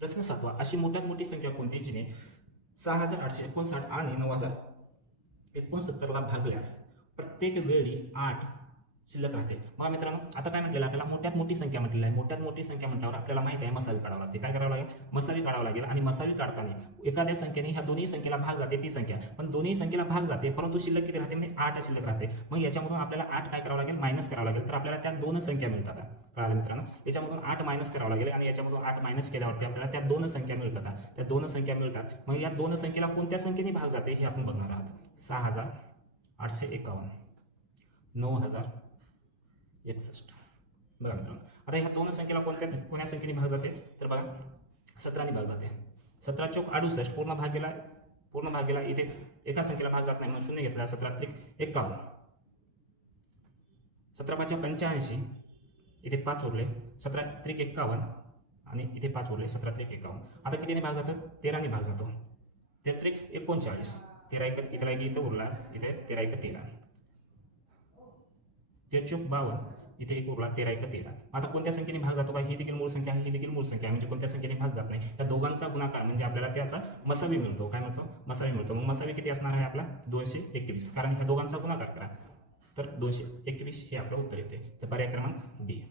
प्रश्न सातवा अशी मोठ्यात मोठी संख्या कोणती जिने सहा हजार आठशे एकोणसाठ आणि नऊ हजार एकोणसत्तरला भागल्यास? प्रत्येक वेळी आठ शिल्लक राहते. मग मित्रांनो आता काय म्हटलेलं आपल्याला? मोठ्यात मोठी संख्या म्हटलेली आहे. मोठ्यात मोठी संख्या म्हटल्यावर आपल्याला माहिती आहे मसावी काढावं लागते. काय करावं लागेल? मसावी काढावं लागेल आणि मसावी काढताना एखाद्या संख्येने ह्या दोन्ही संख्येला भाग जाते ती संख्या. पण दोन्ही संख्येला भाग जाते परंतु शिल्लक किती राहते? म्हणजे आठ शिल्लक राहते. मग याच्यामधून आपल्याला आठ काय करावं लागेल? मायनस करावं लागेल. तर आपल्याला त्या दोन संख्या मिळतात. कळालं मित्रांनो? याच्यामधून आठ मायनस करावं लागेल आणि याच्यामधून आठ मायनस केल्यावरती आपल्याला त्या दोन संख्या मिळतात. त्या दोन संख्या मिळतात. मग या दोन संख्येला कोणत्या संख्येने भाग जाते? हे आपण बघणार आहात. सहा हजार आठशे एकावन्न. नऊ हजार एकसष्ट. बघा मित्रांनो. आता ह्या दोन संख्येला कोणत्या कोण्या संख्येने भाग जाते? तर बघा सतराने भाग जाते. सतरा चौक अडुसष्ट पूर्ण भाग गेला पूर्ण भाग गेला इथे एका संख्येला भाग जात नाही म्हणून शून्य घेतला. सतरा त्रिक एकावन्न. सतरा पाचशे पंच्याऐंशी इथे पाच उरले. सतरा त्रिक एकावन्न आणि इथे पाच उरले. सतरा त्रिक एकावन्न. आता कितीने भाग जातो? तेराने भाग जातो. ते त्रिक एकोणचाळीस. तेरा एक इथला एक इथं उरला. इथे तेरा एक तेरा. तेरा चौक बावन्न इथे एक उरला तेरा एक तेरा. आता कोणत्या संख्येने भाग जातो का ही देखील मूळ संख्या आहे ही देखील मूळ संख्या आहे. म्हणजे कोणत्या संख्येने भाग जात नाही? या दोघांचा गुणाकार म्हणजे आपल्याला त्याचा मसावी मिळतो. काय म्हणतो मसावी मिळतो. मग मसावी किती असणार आहे आपला? दोनशे एकवीस. कारण ह्या दोघांचा गुणाकार करा. तर दोनशे एकवीस हे आपलं उत्तर येते. तर पर्याय क्रमांक बी.